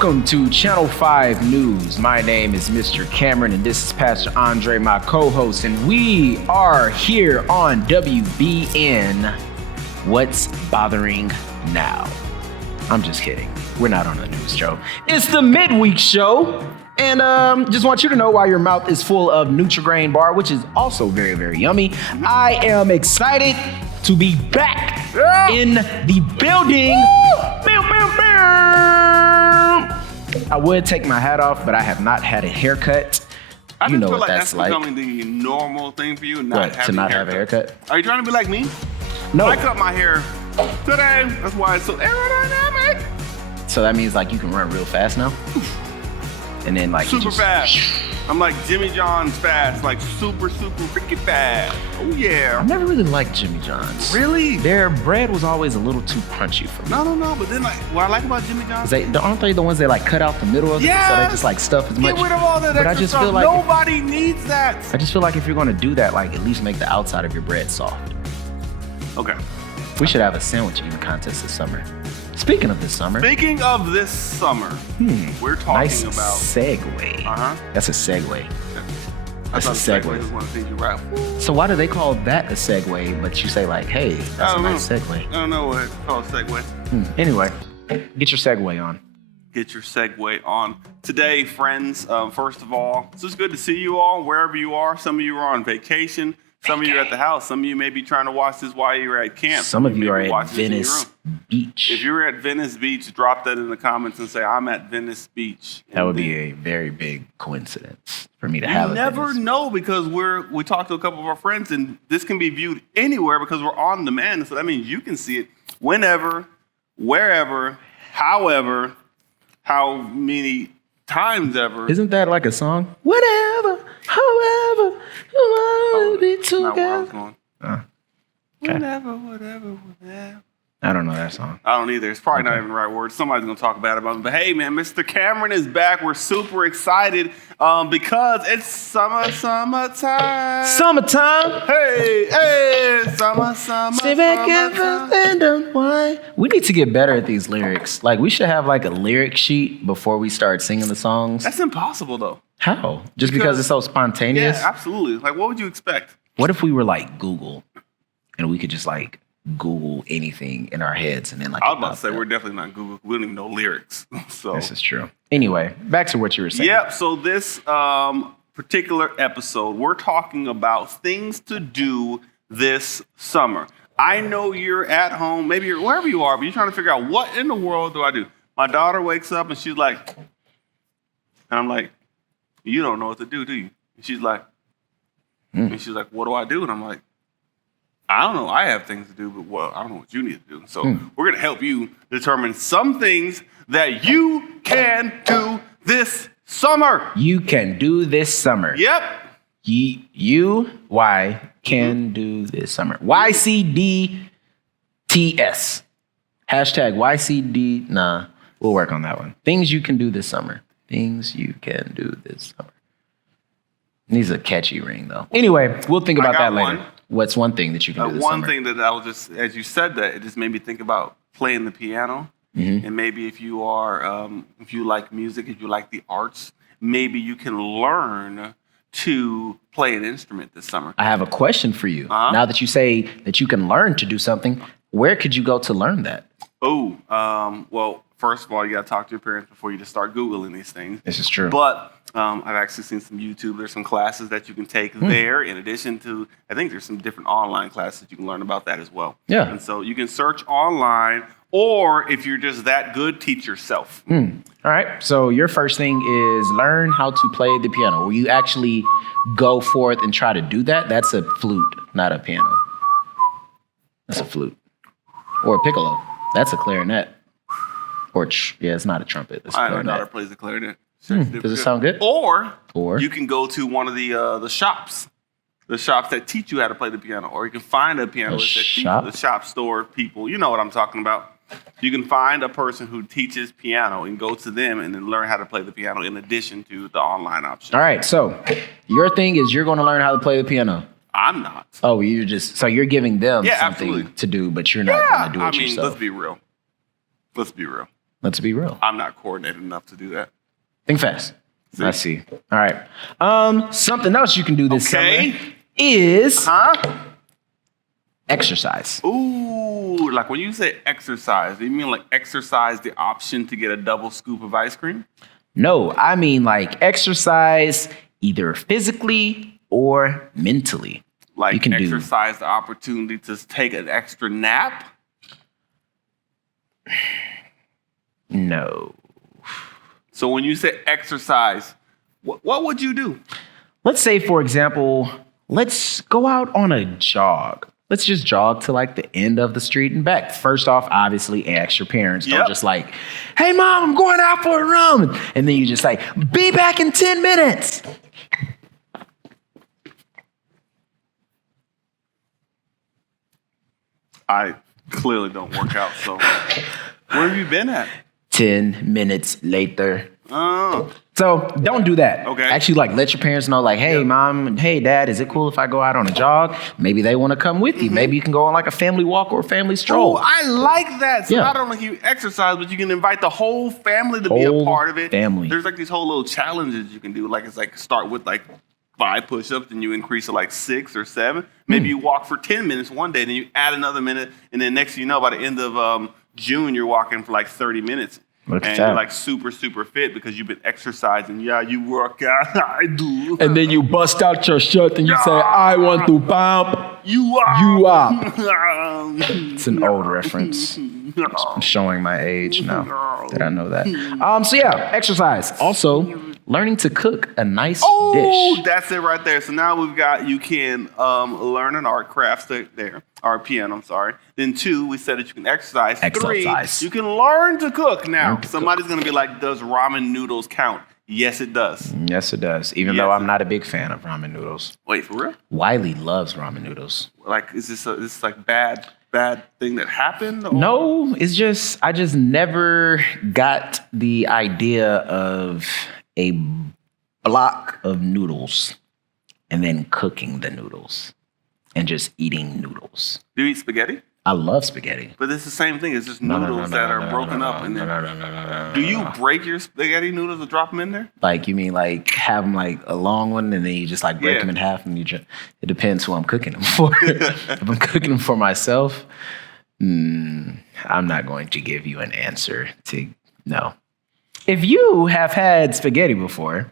Welcome to Channel 5 News. My name is Mr. Cameron, and this is Pastor Andre, my co-host, and we are here on WBN. What's bothering now? I'm just kidding. We're not on a news show. It's the Midweek show, and just want you to know, while your mouth is full of Nutri-Grain bar, which is also very, very yummy, I am excited to be back in the building. I would take my hat off, but I have not had a haircut. I You know feel what like that's like. becoming the normal thing for you, What, not to not have a haircut? Are you trying to be like me? No. I cut my hair today. That's why it's so aerodynamic. So that means like you can run real fast now? And then like Super fast. I'm like Jimmy John's fast, like super freaking fast. Oh yeah. I never really liked Jimmy John's. Really? Their bread was always a little too crunchy for me. No. But then like what I like about Jimmy John's, Aren't they the ones that like cut out the middle of it? So they just like stuff as much. Get rid of all that But extra I just stuff. feel like Nobody needs that. I just feel like if you're gonna do that, like at least make the outside of your bread soft. Okay. We should have a sandwich eating contest this summer. Speaking of this summer. Speaking of this summer, we're talking Nice about segue. That's a segue. I That's a thought segue. was one of the things you rap. So why do they call that a segue, but you say like, hey, that's a nice segue? I don't know what it's called, segue. Anyway, get your segue on. Get your segue on. Today, friends, first of all, it's just good to see you all wherever you are. Some of you are on vacation. Some of you are at the house. Some of you may be trying to watch this while you're at camp. Some of you are at Venice Beach. If you're at Venice Beach, drop that in the comments and say, I'm at Venice Beach. That would be a very big coincidence for me to have. You never know, because we talked to a couple of our friends, and this can be viewed anywhere because we're on demand. So that means you can see it whenever, wherever, however, how many times ever. Isn't that like a song? Whatever, however, you want to be That's not where I was together. going. Okay. Whatever. I don't know that song. I don't either. It's probably not even the right word. Somebody's going to talk bad about it. But hey, man, Mr. Cameron is back. We're super excited because it's summertime. Summertime. Hey, summer. Stay back and unwind. We need to get better at these lyrics. Like, we should have like a lyric sheet before we start singing the songs. That's impossible, though. How? Just because it's so spontaneous? Yeah, absolutely. Like, what would you expect? What if we were like Google and we could just like Google anything in our heads and then like. I was about to say, we're definitely not Google. We don't even know lyrics. So this is true. Anyway, back to what you were saying. Yep. So this particular episode, we're talking about things to do this summer. I know you're at home, maybe you're wherever you are, but you're trying to figure out, what in the world do I do? My daughter wakes up and she's like, and I'm like, you don't know what to do you? And she's like, what do I do? And I'm like, I don't know. I have things to do, but I don't know what you need to do. So we're going to help you determine some things that you can do this summer. You can do this summer. Yep. Y can do this summer. YCDTS. Hashtag YCD. Nah, we'll work on that one. Things you can do this summer. Things you can do this summer. Needs a catchy ring, though. Anyway, we'll think about that later. What's one thing that you can do this summer? One thing that I was just, as you said that, it just made me think about playing the piano. And maybe if you are, if you like music, if you like the arts, maybe you can learn to play an instrument this summer. I have a question for you. Now that you say that you can learn to do something, where could you go to learn that? Well, first of all, you got to talk to your parents before you just start Googling these things. This is true. But I've actually seen some YouTube. There's some classes that you can take there, in addition to, I think there's some different online classes you can learn about that as well. Yeah. And so you can search online, or if you're just that good, teach yourself. All right. So your first thing is learn how to play the piano. Will you actually go forth and try to do that? That's a flute, not a piano. That's a flute. Or a piccolo. That's a clarinet. Or, it's not a trumpet. It's a My clarinet. daughter plays the clarinet. Does it sound good? Or Or you can go to one of the shops. The shops that teach you how to play the piano. Or you can find a pianist that teaches shop? the shop store people. You know what I'm talking about. You can find a person who teaches piano and go to them and then learn how to play the piano in addition to the online option. All right. So your thing is you're going to learn how to play the piano. I'm not. Oh, you're giving them something absolutely. to do, but you're not going to do it yourself. Let's be real. Let's be real. I'm not coordinated enough to do that. Think fast. I see. All right. Something else you can do this summer is exercise. Ooh, like when you say exercise, do you mean like exercise the option to get a double scoop of ice cream? No, I mean like exercise either physically or mentally. Like you can exercise the opportunity to take an extra nap? No. So when you say exercise, what would you do? Let's say, for example, let's go out on a jog. Let's just jog to like the end of the street and back. First off, obviously, ask your parents. Don't just like, hey, Mom, I'm going out for a run. And then you just like, be back in 10 minutes. I clearly don't work out, so where have you been at? 10 minutes later. Oh. So don't do that. Okay. Actually, like, let your parents know, like, hey, Mom, hey, Dad, is it cool if I go out on a jog? Maybe they want to come with you. Maybe you can go on like a family walk or a family stroll. Oh, I like that. So not only can you exercise, but you can invite the whole family to be a part of it. Family. There's like these whole little challenges you can do. Like it's like start with like 5 push-ups, and you increase to like 6 or 7. Maybe you walk for 10 minutes one day, then you add another minute, and then next thing you know, by the end of June, you're walking for like 30 minutes. Look at and that. you're like super, super fit because you've been exercising. Yeah, you work out. I do. And then you bust out your shirt and you say, I want to pump you up. you up. It's an old reference. I'm showing my age now that I know that. So yeah, exercise. Also, learning to cook a nice dish. That's it right there. So now we've got, you can learn an art craft there, or piano, I'm sorry. Then 2, we said that you can exercise. 3, you can learn to cook. Now, somebody's going to be like, does ramen noodles count? Yes, it does. Yes, it does. Even though I'm not a big fan of ramen noodles. Wait, for real? Wiley loves ramen noodles. Like, is this like bad thing that happened? Or? No, it's just, I just never got the idea of a block of noodles and then cooking the noodles and just eating noodles. Do you eat spaghetti? I love spaghetti. But it's the same thing. It's just noodles that are broken up. Do you break your spaghetti noodles and drop them in there? Like, you mean like have them like a long one and then you just like break them in half and it depends who I'm cooking them for. If I'm cooking them for myself, I'm not going to give you an answer to no. If you have had spaghetti before,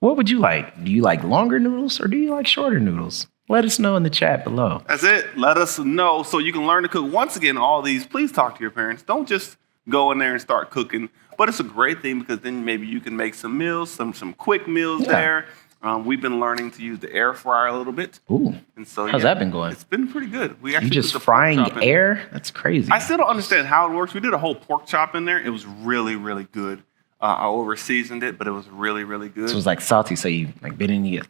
what would you like? Do you like longer noodles or do you like shorter noodles? Let us know in the chat below. That's it. Let us know so you can learn to cook. Once again, all these, please talk to your parents. Don't just go in there and start cooking. But it's a great thing because then maybe you can make some meals, some quick meals there. We've been learning to use the air fryer a little bit. Ooh. And so, how's that been going? It's been pretty good. We actually you just frying air? That's crazy. I still don't understand how it works. We did a whole pork chop in there. It was really, really good. I over-seasoned it, but it was really, really good. So it was like salty, so you like bit in it.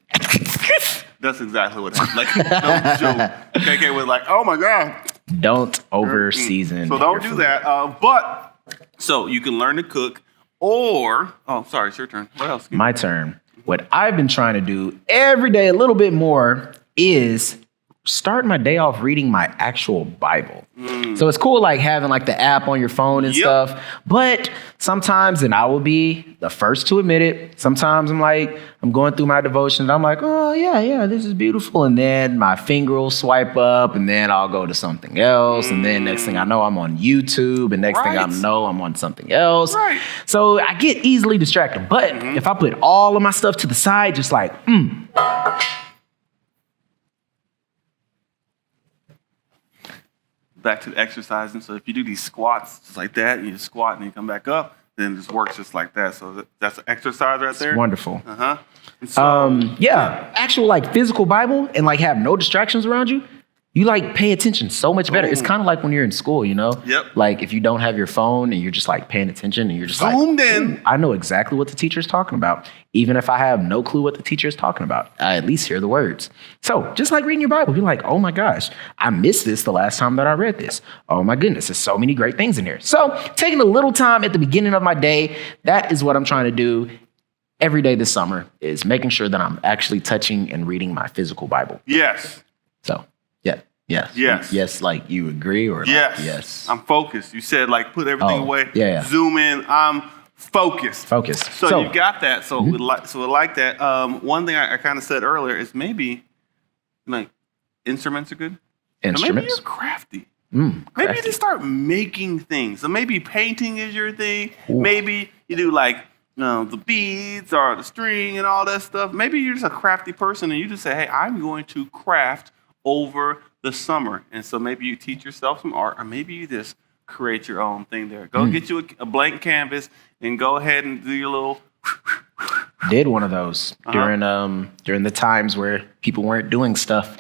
That's exactly what happened. Like, no joke. KK was like, oh my God. Don't over-season. So don't do that. But, so you can learn to cook or, oh, sorry, it's your turn. What else? My turn. What I've been trying to do every day a little bit more is start my day off reading my actual Bible. So it's cool like having like the app on your phone and stuff, but sometimes, and I will be the first to admit it, sometimes I'm going through my devotions, I'm like, oh yeah, this is beautiful. And then my finger will swipe up and then I'll go to something else. And then next thing I know, I'm on YouTube and next thing I know, I'm on something else. So I get easily distracted. But if I put all of my stuff to the side, just like, back to the exercising. So if you do these squats just like that, you just squat and you come back up, then it just works just like that. So that's an exercise right there. It's wonderful. So, actual like physical Bible and like have no distractions around you. You like pay attention so much better. It's kind of like when you're in school, you know? Like if you don't have your phone and you're just like paying attention and you're just zoomed in. I know exactly what the teacher's talking about. Even if I have no clue what the teacher is talking about, I at least hear the words. So just like reading your Bible, you're like, oh my gosh, I missed this the last time that I read this. Oh my goodness, there's so many great things in here. So taking a little time at the beginning of my day, that is what I'm trying to do every day this summer, is making sure that I'm actually touching and reading my physical Bible. Yes. So, yeah. Yes. Yes. Yes, like you agree or like, Yes. yes. I'm focused. You said like put everything away. Yeah. Zoom in. I'm focused. Focused. So you got that. So we like that. One thing I kind of said earlier is maybe like instruments are good. Instruments. Or maybe you're crafty. Maybe you just start making things. So maybe painting is your thing. Ooh. Maybe you do like the beads or the string and all that stuff. Maybe you're just a crafty person and you just say, hey, I'm going to craft over the summer. And so maybe you teach yourself some art, or maybe you just create your own thing there. Go get you a blank canvas and go ahead and do your little... Did one of those during the times where people weren't doing stuff.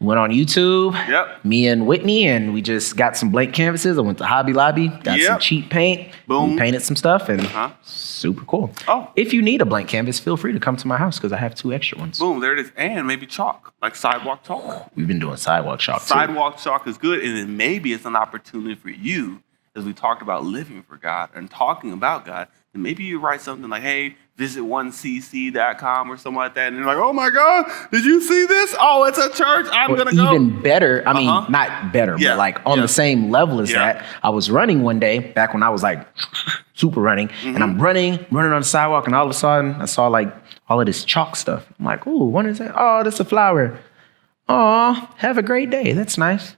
Went on YouTube. Yep. Me and Whitney, and we just got some blank canvases. I went to Hobby Lobby, got some cheap paint. Boom. We painted some stuff, and super cool. Oh. If you need a blank canvas, feel free to come to my house because I have 2 extra ones. Boom, there it is. And maybe chalk, like sidewalk chalk. We've been doing sidewalk chalk too. Sidewalk chalk is good, and then maybe it's an opportunity for you, as we talked about living for God and talking about God, and maybe you write something like, hey, visit 1cc.com or something like that, and you're like, oh my God, did you see this? Oh, it's a church, I'm going to go. Even better, I mean, not better, but like on the same level as that, I was running one day, back when I was like super running, and I'm running on the sidewalk, and all of a sudden, I saw like all of this chalk stuff. I'm like, ooh, what is that? Oh, that's a flower. Oh, have a great day. That's nice.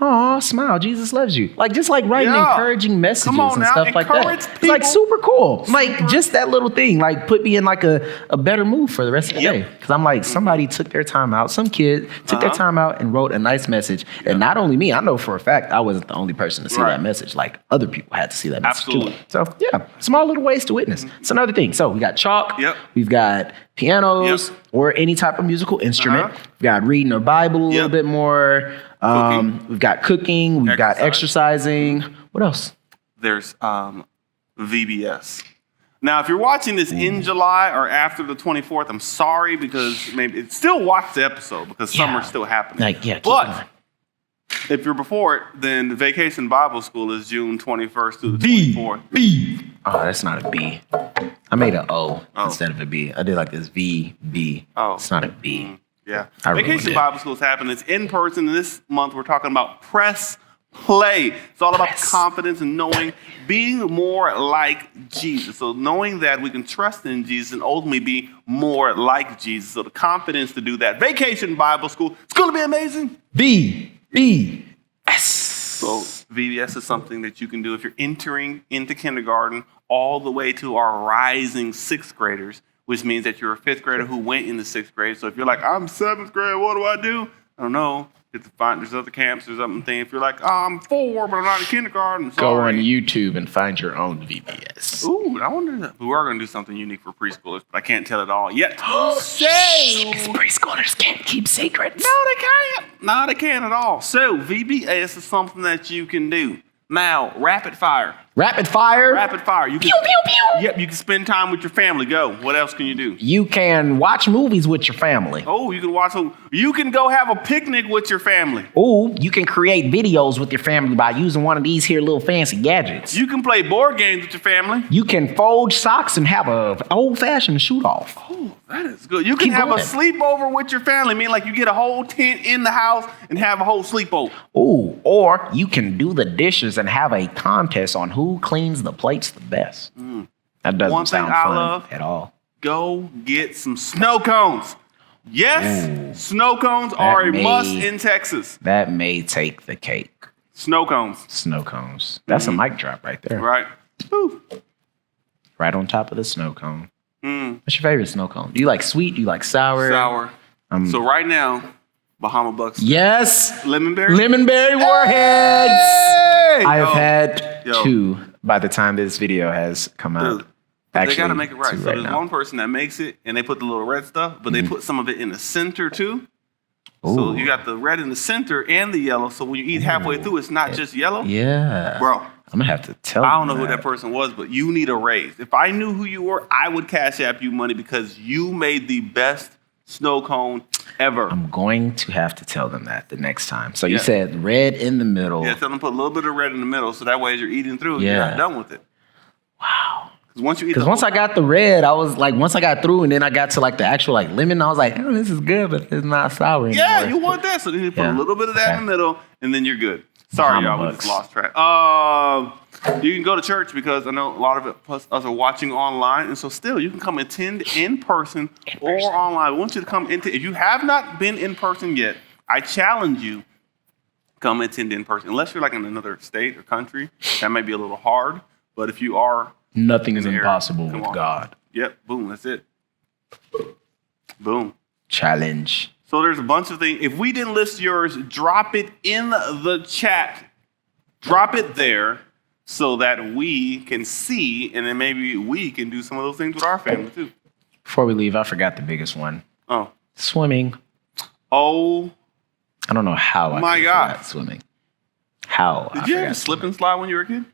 Oh, smile. Jesus loves you. Like, just like writing encouraging messages and stuff like that. It's like super cool. Like, just that little thing, like, put me in like a better mood for the rest of the day. Because I'm like, somebody took their time out. Some kid took their time out and wrote a nice message. And not only me, I know for a fact I wasn't the only person to see that message. Like, other people had to see that message too. So, yeah, small little ways to witness. It's another thing. So, we got chalk. We've got pianos or any type of musical instrument. We've got reading our Bible a little bit more. We've got cooking, we've got exercising. What else? There's VBS. Now, if you're watching this in July or after the 24th, I'm sorry because maybe still watch the episode because summer's still happening. But if you're before it, then the Vacation Bible School is June 21st through the 24th. B. Oh, that's not a B. I made an O instead of a B. I did like this V, B. Oh. It's not a B. Yeah. Vacation Bible School is happening. It's in person. And this month, we're talking about press play. It's all about confidence and knowing, being more like Jesus. So knowing that we can trust in Jesus and ultimately be more like Jesus. So the confidence to do that. Vacation Bible School. It's going to be amazing. VBS. So VBS is something that you can do if you're entering into kindergarten all the way to our rising 6th graders, which means that you're a 5th grader who went into 6th grade. So if you're like, I'm 7th grade, what do I do? I don't know. Get to find, there's other camps, there's something. If you're like, oh, I'm 4, but I'm not in kindergarten. Sorry. Go on YouTube and find your own VBS. Ooh, I wonder. We are going to do something unique for preschoolers, but I can't tell it all yet. Preschoolers can't keep secrets. No, they can't. No, they can't at all. So VBS is something that you can do. Now, rapid fire. Rapid fire? Rapid fire. You can, pew, pew, pew. Yep, you can spend time with your family. Go. What else can you do? You can watch movies with your family. Oh, you can go have a picnic with your family. Oh, you can create videos with your family by using one of these here little fancy gadgets. You can play board games with your family. You can fold socks and have a old-fashioned shoot-off. Oh, that is good. You can have a sleepover with your family. I mean, like you get a whole tent in the house and have a whole sleepover. Oh, or you can do the dishes and have a contest on who cleans the plates the best. That doesn't sound fun at all. Go get some snow cones. Yes, snow cones are a must in Texas. That may take the cake. Snow cones. Snow cones. That's a mic drop right there. Right. Woo. Right on top of the snow cone. What's your favorite snow cone? Do you like sweet? Do you like sour? Sour. So right now, Bahama Bucks. Yes. Lemonberry? Lemonberry Warheads. Hey! I have had 2 by the time this video has come out. Actually, they got to make it right. So there's one person that makes it, and they put the little red stuff, but they put some of it in the center, too. Ooh. So you got the red in the center and the yellow. So when you eat halfway through, it's not just yellow. Yeah. Bro. I'm going to have to tell you. I don't know who that person was, but you need a raise. If I knew who you were, I would cash app you money because you made the best snow cone ever. I'm going to have to tell them that the next time. So you said red in the middle. Yeah, tell them to put a little bit of red in the middle so that way as you're eating through, you're not done with it. Wow. Once you eat, Because once I got the red, I was like, once I got through, and then I got to like the actual like lemon, I was like, oh, this is good, but it's not sour anymore. Yeah, you want that. So then you put a little bit of that in the middle, and then you're good. Sorry, y'all, we just lost track. You can go to church because I know a lot of us are watching online, and so still you can come attend in person or online. I want you to come into. If you have not been in person yet, I challenge you, come attend in person. Unless you're like in another state or country, that might be a little hard. But if you are, nothing is impossible with God. Yep, boom, that's it. Boom. Challenge. So there's a bunch of things. If we didn't list yours, drop it in the chat. Drop it there so that we can see, and then maybe we can do some of those things with our family too. Before we leave, I forgot the biggest one. Oh. Swimming. Oh. I don't know how I forgot swimming. How? Did you ever slip and slide when you were a kid?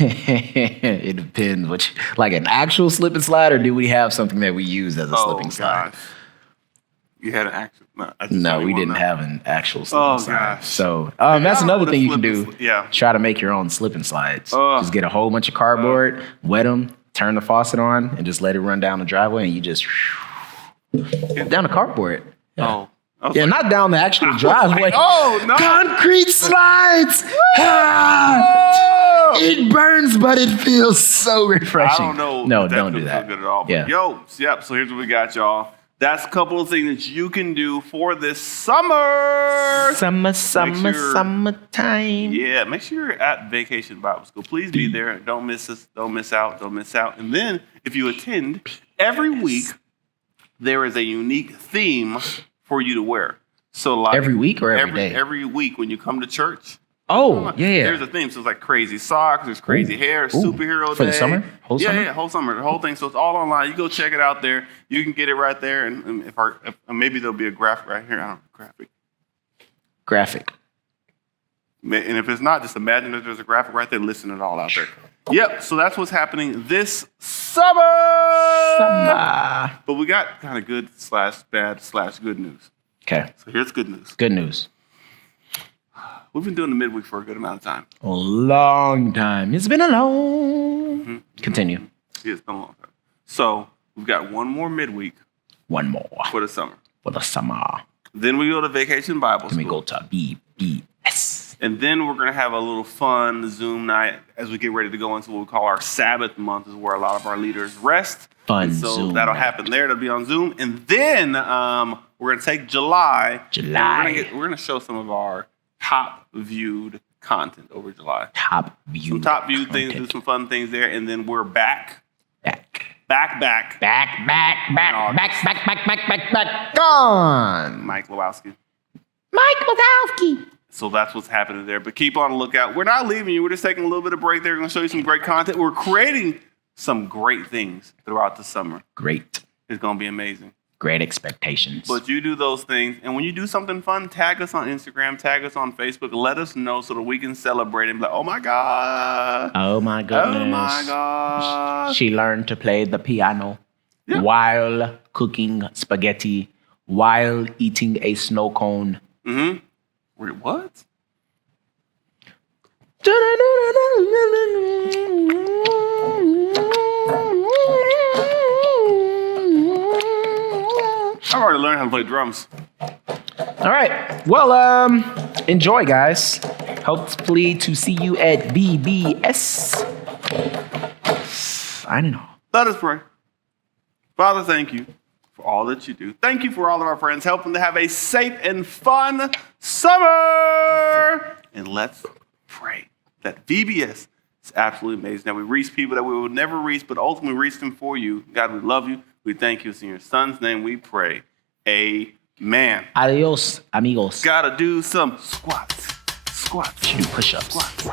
It depends. Like an actual slip and slide, or do we have something that we use as a slipping slide? Gosh. You had an actual? No, we didn't have an actual slip and slide. Gosh. So that's another thing you can do. Yeah. Try to make your own slip and slides. Just get a whole bunch of cardboard, wet them, turn the faucet on, and just let it run down the driveway, and you just down the cardboard. Yeah. Oh. Yeah, like, not down the actual driveway. Oh, no. Concrete slides. It burns, but it feels so refreshing. I don't know. No, don't do that. So good at all. Yeah. Yep. So here's what we got, y'all. That's a couple of things that you can do for this summer. Summertime. Yeah, make sure you're at Vacation Bible School. Please be there. Don't miss us. Don't miss out. And then if you attend, every week there is a unique theme for you to wear. So like every week or every day? Every week when you come to church. Oh, yeah. There's a theme. So it's like crazy socks, there's crazy hair, superhero for day. the summer? Whole summer? Yeah, whole summer. The whole thing. So it's all online. You go check it out there. You can get it right there. And if maybe there'll be a graphic right here. I don't know, graphic. And if it's not, just imagine that there's a graphic right there listing it all out there. Yep, so that's what's happening this summer. But we got kind of good / bad / good news. Okay. So here's good news. Good news. We've been doing the midweek for a good amount of time. A long time. It's been a long. Continue. Yeah, it's been a long time. So we've got one more midweek. One more. For the summer. Then we go to Vacation Bible School. Then we go to BBS. And then we're going to have a little fun Zoom night as we get ready to go into what we call our Sabbath month, is where a lot of our leaders rest. Fun so Zoom that'll night. happen there. It'll be on Zoom. And then we're going to take July. We're going to show some of our top viewed content over July. Top viewed things, do some fun things there. And then we're back. Back. Gone. Mike Wazowski. Mike. So that's what's happening there. But keep on the lookout. We're not leaving you. We're just taking a little bit of break there. We're going to show you some great content. We're creating some great things throughout the summer. Great. It's going to be amazing. Great expectations. But you do those things. And when you do something fun, tag us on Instagram, tag us on Facebook. Let us know so that we can celebrate and be like, oh, my God. Oh, my goodness. Oh, my God. She learned to play the piano while cooking spaghetti, while eating a snow cone. Mm-hmm. Wait, what? I've already learned how to play drums. All right. Well, enjoy, guys. Hopefully to see you at BBS. I don't know. Let us pray. Father, thank you for all that you do. Thank you for all of our friends helping to have a safe and fun summer. And let's pray that VBS is absolutely amazing. That we reach people that we would never reach, but ultimately reach them for you. God, we love you. We thank you. It's in your son's name we pray. Amen. Adios, amigos. Gotta do some squats. You do push-ups. Squats.